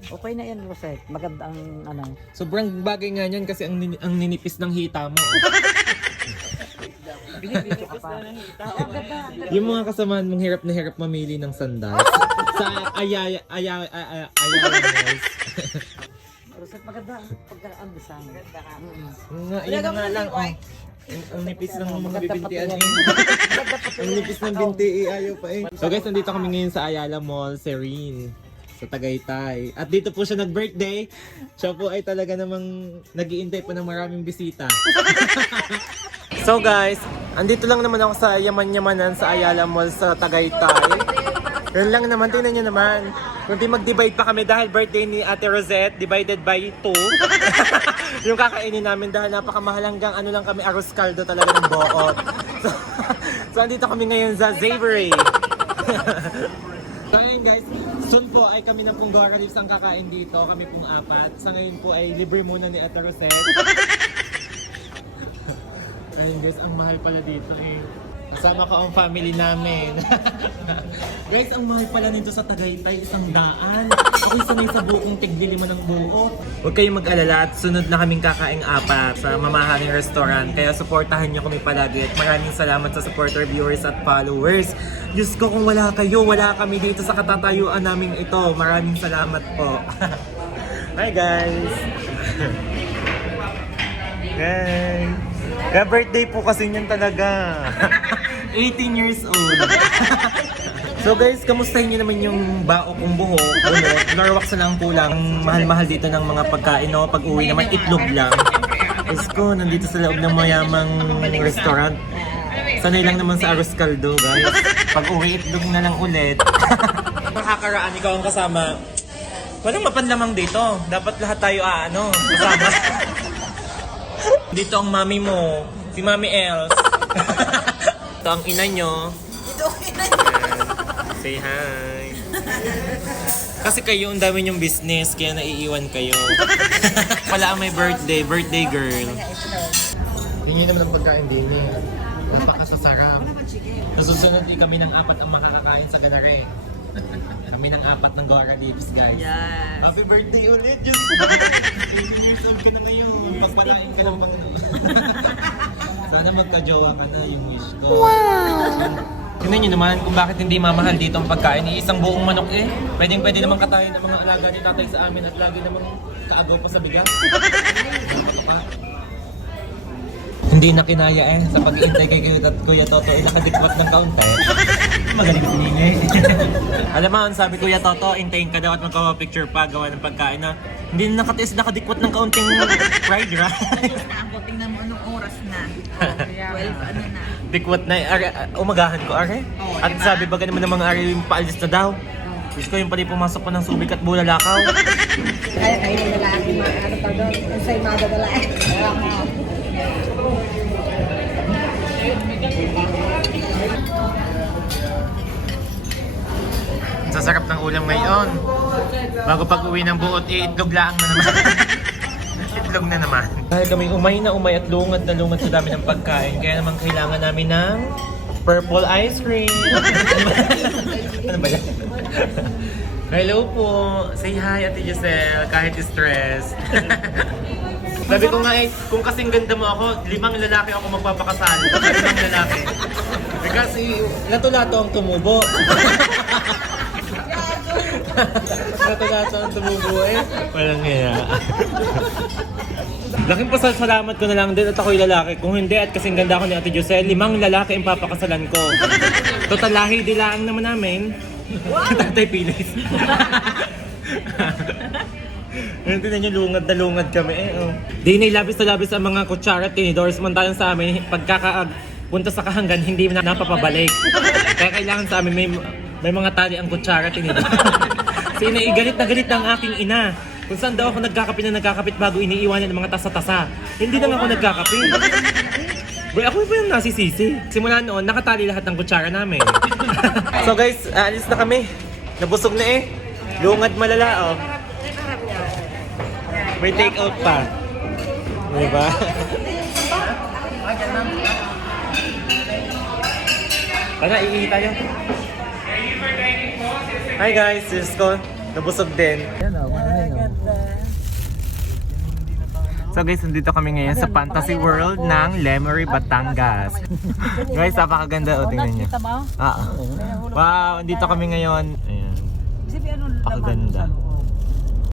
Okay na yan, Rosette. Maganda ang ano. Sobrang bagay nga niyan kasi ang, nin- ang ninipis ng hita mo. Pa. Yung mga kasamahan mong hirap na hirap mamili ng sandals. sa ayaya, ayaya, ayaya, ayaya malls. Rosette, maganda ang pagka ang design. Maganda ka. Nga, yun na nga lang. Oh. Ang, ang nipis ng mga bibintian eh. Maganda Ang nipis ng binti eh, ayaw pa eh. So guys, nandito kami ngayon sa Ayala Mall, Serene. Sa Tagaytay. At dito po siya nag-birthday. Siya po ay talaga namang nag-iintay po ng maraming bisita. so guys, andito lang naman ako sa Yaman-Yamanan sa Ayala Mall sa Tagaytay. Yun lang naman, tingnan nyo naman. Kundi mag-divide pa kami dahil birthday ni Ate Rosette, divided by 2. yung kakainin namin dahil napakamahal hanggang ano lang kami, arroz caldo talaga ng buot. So, so andito kami ngayon sa Zavery. So ayun guys, soon po ay kami ng Punggara Lips ang kakain dito. Kami pong apat. Sa ngayon po ay libre muna ni Ate Rosette. Ayun guys, ang mahal pala dito eh. Kasama ko ang family namin. guys, ang mahal pala nito sa Tagaytay, isang daan. Ako sanay sa buong tigdilima ng buo. Huwag kayong mag-alala at sunod na kaming kakaing apat sa mamahaling restaurant. Kaya supportahan nyo kami palagi at maraming salamat sa supporter viewers at followers. Diyos ko, kung wala kayo, wala kami dito sa katatayuan namin ito. Maraming salamat po. Hi guys! Guys! Kaya birthday po kasi niyan talaga. 18 years old. so guys, kamustahin niyo naman yung bao kong buho, bunot, Norwax na lang kulang. Mahal-mahal dito ng mga pagkain, no? Pag uwi naman, itlog lang. Diyos ko, nandito sa loob ng mayamang restaurant. Sanay lang naman sa arroz caldo, guys. Pag uwi, itlog na lang ulit. Nakakaraan, ikaw ang kasama. Walang mapanlamang dito. Dapat lahat tayo, ah, ano, kasama. Dito ang mami mo, si Mami Els. Ito ang ina nyo. Ito ang ina niya. Say hi. Kasi kayo, ang dami yung business, kaya naiiwan kayo. Pala ang may birthday, birthday girl. Hingi naman ang pagkain din eh. Napakasasarap. Sa susunod, di kami ng apat ang makakakain sa Ganare. Kami ng apat ng Gora Lips, guys. Yes. Happy birthday ulit, Diyos ko! 18 years old ka na ngayon. Magpanain ka ng mga... Sana magka-jowa ka na yung wish ko. Wow! Tingnan nyo naman kung bakit hindi mamahal dito ang pagkain. Isang buong manok eh. Pwedeng pwede naman katayin ng mga alaga ni tatay sa amin at lagi namang kaagaw pa sa bigas. Hindi na kinaya eh. Sa pag-iintay kay Kuya, Kuya Toto, eh, nakadikwat ng kaunti. Magaling si Nini. Alam mo, ang sabi Kuya Toto, intayin ka daw at magpapapicture pa, gawa ng pagkain na hindi na nakatiis nakadikwat ng kaunting fried rice. Ako, tingnan mo anong oras na. 12 ano na. Dikwat na, are, umagahan ko, are. Oo, At diba? sabi ba naman ng mga are yung paalis na daw. Diyos ko, yung pala yung pumasok pa ng subik at bulalakaw. Kaya kayo ng lalaki, mga ano pa doon, kung sa'yo madadala eh. Sasarap ng ulam ngayon. Bago pag uwi ng buot, eh, itlog lang na naman. itlog na naman. Dahil kami umay na umay at lungad na lungad sa dami ng pagkain, kaya naman kailangan namin ng purple ice cream. ano ba yan? Hello po! Say hi, Ate Giselle, kahit stress. Sabi ko nga eh, kung kasing ganda mo ako, limang lalaki ako magpapakasal. limang lalaki. Eh, kasi lato-lato ang tumubo. Lato-lato ang tumubo eh. Walang hiya. Laking pasasalamat ko na lang din at ako'y lalaki. Kung hindi at kasing ganda ako ni Ate Jose, limang lalaki ang papakasalan ko. Total lahi dilaan naman namin. Tatay Pilis. Ngayon tinan nyo, lungad na lungad kami eh. Oh. Di na labis na labis ang mga kutsara at tinidor. Samantalang sa amin, pagkaka punta sa kahanggan, hindi na napapabalik. Kaya kailangan sa amin may, may mga tali ang kutsara at tinidor. si ina, galit na galit ang aking ina. Kung saan daw ako nagkakapit na nagkakapit bago iniiwanan ng mga tasa-tasa. Hindi lang ako nagkakapit. Boy, ako pa yung nasisisi. Simula noon, nakatali lahat ng kutsara namin. so guys, aalis na kami. Nabusog na eh. Lungad malala oh. May take out pa. Diba? Tara, iihi tayo. Hi guys, this is ko. Nabusog din. O, maganda. So guys, nandito kami ngayon sa Fantasy World ng Lemery, Batangas. guys, napakaganda. O, tingnan niyo. Kita mo? Ah, wow, nandito kami ngayon. Ayan. Pakaganda.